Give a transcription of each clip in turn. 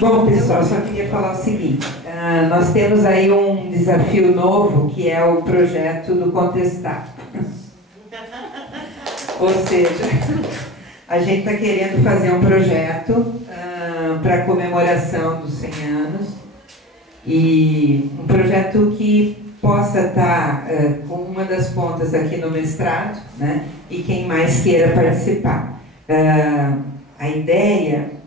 Bom, pessoal, só queria falar o seguinte, nós temos aí um desafio novo, que é o projeto do Contestado. Ou seja, a gente está querendo fazer um projeto para comemoração dos 100 anos, e um projeto que possa estar com uma das pontas aqui no mestrado, né, e quem mais queira participar. A ideia...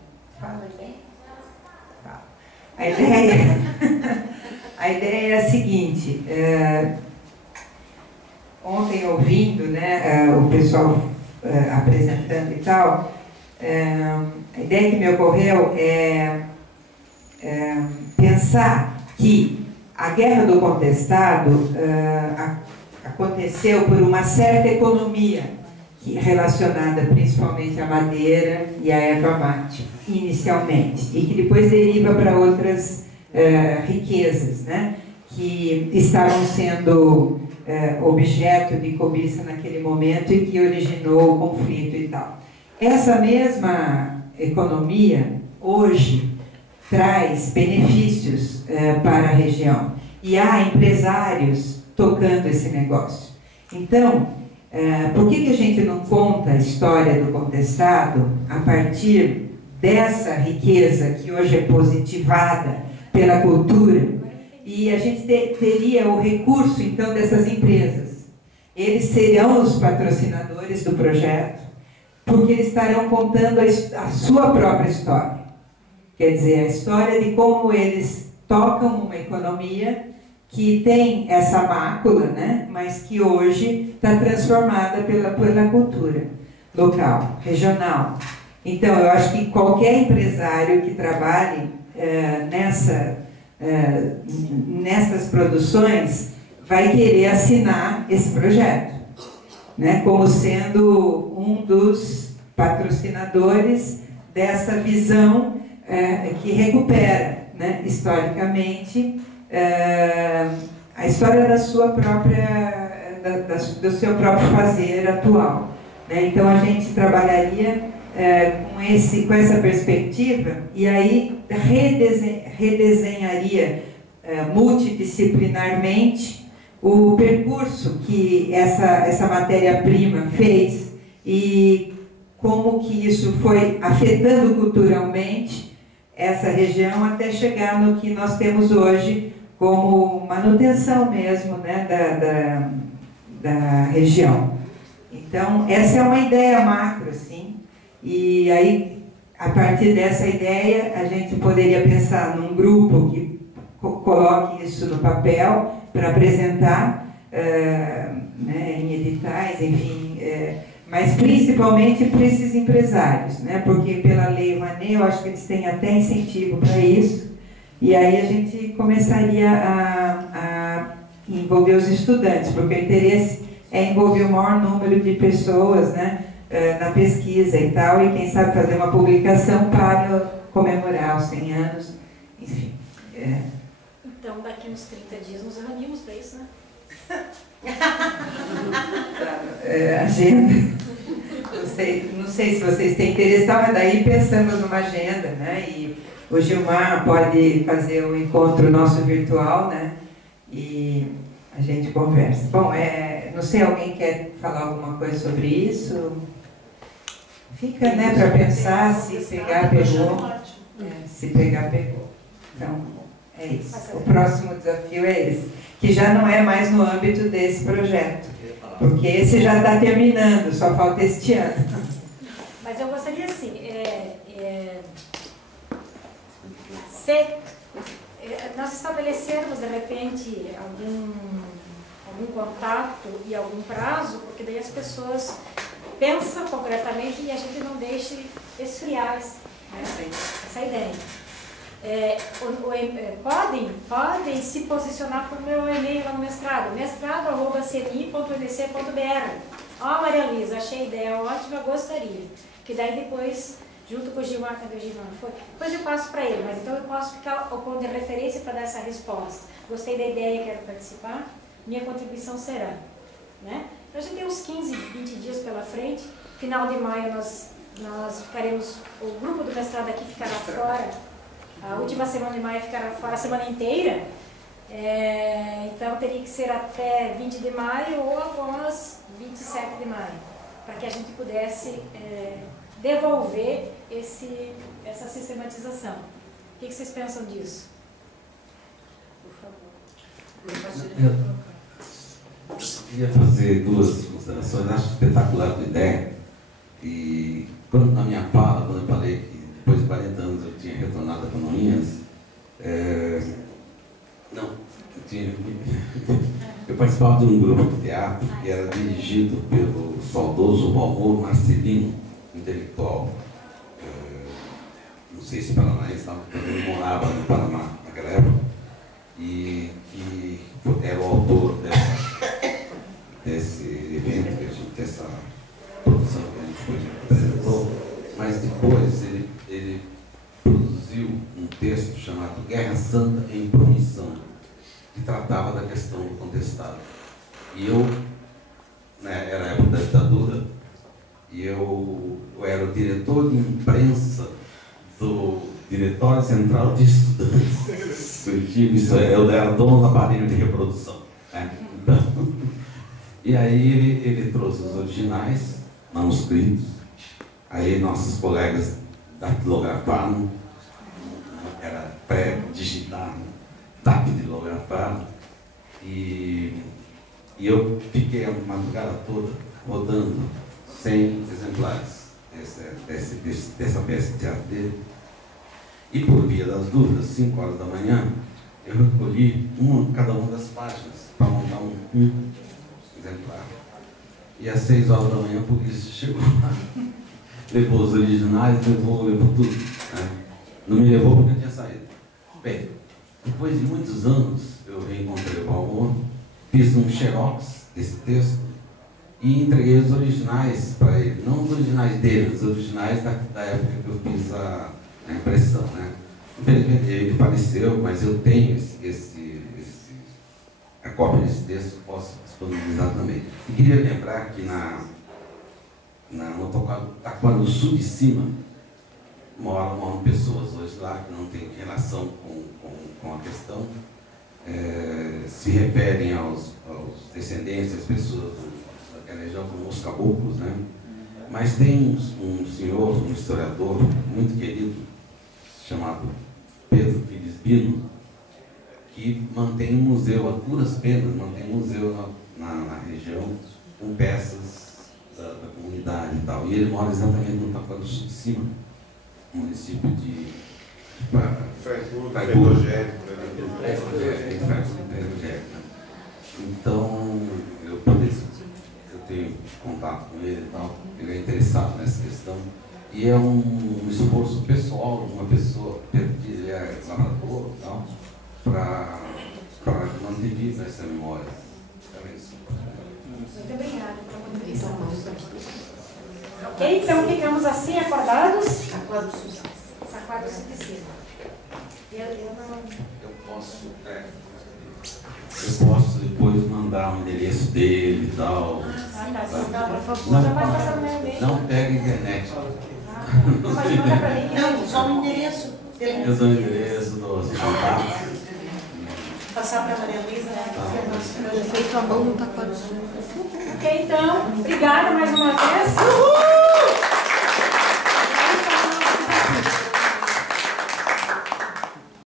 A ideia é a seguinte, ontem ouvindo, né, o pessoal apresentando e tal, a ideia que me ocorreu é pensar que a Guerra do Contestado aconteceu por uma certa economia relacionada principalmente à madeira e à erva mate, inicialmente, e que depois deriva para outras riquezas, né, que estavam sendo objeto de cobiça naquele momento e que originou o conflito e tal. Essa mesma economia, hoje, traz benefícios para a região, e há empresários tocando esse negócio. Então, por que a gente não conta a história do Contestado a partir dessa riqueza que hoje é positivada pela cultura? E a gente teria o recurso, então, dessas empresas. Eles serão os patrocinadores do projeto, porque eles estarão contando a sua própria história. Quer dizer, a história de como eles tocam uma economia que tem essa mácula, né, mas que hoje está transformada pela cultura local, regional. Então, eu acho que qualquer empresário que trabalhe nessas produções vai querer assinar esse projeto, né, como sendo um dos patrocinadores dessa visão que recupera, né, historicamente, a história da sua própria, do seu próprio fazer atual, né? Então a gente trabalharia com essa perspectiva, e aí redesenharia multidisciplinarmente o percurso que essa matéria-prima fez e como que isso foi afetando culturalmente essa região até chegar no que nós temos hoje como manutenção mesmo, né, da região. Então, essa é uma ideia macro, assim, e aí, a partir dessa ideia, a gente poderia pensar num grupo que coloque isso no papel para apresentar, né, em editais, enfim, mas principalmente para esses empresários, né, porque pela Lei Rouanet, eu acho que eles têm até incentivo para isso. E aí a gente começaria a envolver os estudantes, porque o interesse é envolver o maior número de pessoas, né, na pesquisa e tal, e quem sabe fazer uma publicação para comemorar os 100 anos, enfim. Então, daqui uns 30 dias nos reunimos para isso, né? Agenda. Não sei se vocês têm interesse, mas daí pensamos numa agenda, né? E o Gilmar pode fazer um encontro nosso virtual, né? E a gente conversa. Bom, não sei, alguém quer falar alguma coisa sobre isso? Fica, né, para pensar, se pegar, pegou. Se pegar, pegou. Então, é isso. O próximo desafio é esse, que já não é mais no âmbito desse projeto, porque esse já está terminando, só falta este ano. Mas eu gostaria, assim, se nós estabelecermos, de repente, algum contato e algum prazo, porque daí as pessoas pensam concretamente e a gente não deixe esfriar, né, essa ideia. Podem se posicionar por meu e-mail lá no mestrado, mestrado@cni.udc.br. Ó, Maria Luísa, achei a ideia ótima, gostaria. Que daí depois, junto com o Gilmar, cadê o Gilmar? Depois eu passo para ele, mas então eu posso ficar ao ponto de referência para dar essa resposta. Gostei da ideia, quero participar, minha contribuição será, né? Então a gente tem uns 15, 20 dias pela frente, final de maio nós ficaremos, o grupo do mestrado aqui ficará fora A última semana de maio ficará fora a semana inteira, então teria que ser até 20 de maio ou após 27 de maio, para que a gente pudesse devolver essa sistematização. O que vocês pensam disso? Por favor. Eu queria fazer duas considerações. Acho espetacular a tua ideia. E quando, na minha fala, quando eu falei que depois de 40 anos eu tinha retornado a Canoinhas, eu participava de um grupo de teatro que era dirigido pelo saudoso Valmor Marcelino, intelectual. Não sei se paranaense, ele morava no Paraná naquela época, e era o autor desse evento, dessa produção que a gente foi apresentou, mas depois ele produziu um texto chamado Guerra Santa em Promissão, que tratava da questão do contestado. E eu, era a época da ditadura, e eu era o diretor de imprensa do Diretório Central de Estudantes. Eu era dono do aparelho de reprodução. Então, e aí ele trouxe os originais, manuscritos, aí nossos colegas datilografaram, era pré-digitar, datilografaram, e eu fiquei a madrugada toda rodando 100 exemplares dessa peça de teatro dele. E por via das dúvidas, 5 horas da manhã, eu recolhi cada uma das páginas para montar um exemplar. E às 6 horas da manhã a polícia chegou lá, levou os originais, levou tudo. Né? Não me levou porque eu tinha saído. Bem, depois de muitos anos, eu reencontrei o Valmor, fiz um xerox desse texto e entreguei os originais para ele. Não os originais dele, os originais da época que eu fiz a impressão. Né? Infelizmente ele faleceu, mas eu tenho a cópia desse texto, posso disponibilizar também. E queria lembrar que no Taquara do Sul de Cima moram pessoas hoje lá que não têm relação com a questão, se referem aos descendentes, às pessoas daquela região, como os caboclos, né? Mas tem um senhor, um historiador muito querido, chamado Pedro Filisbino, que mantém um museu, a duras penas, mantém um museu na região com peças da comunidade e tal. E ele mora exatamente no Taquara do Sul de Cima, município de Fraiburgo. Então, eu tenho contato com ele e tal, ele é interessado nessa questão. E é um esforço pessoal de uma pessoa, que ele é lavrador e tal, para manter viva essa memória. É isso. Muito obrigada pela contribuição. Ok, então ficamos assim acordados. Taquara do Sul de Cima. Eu posso depois mandar o endereço dele e tal. Por favor, não pega a internet. Mas manda para mim. Não, só o endereço. Eu dou o endereço, dou os contatos. Passar para a Maria Luísa, né? Feito a mão no Taquara do Sul. Ok, então, obrigada mais uma vez.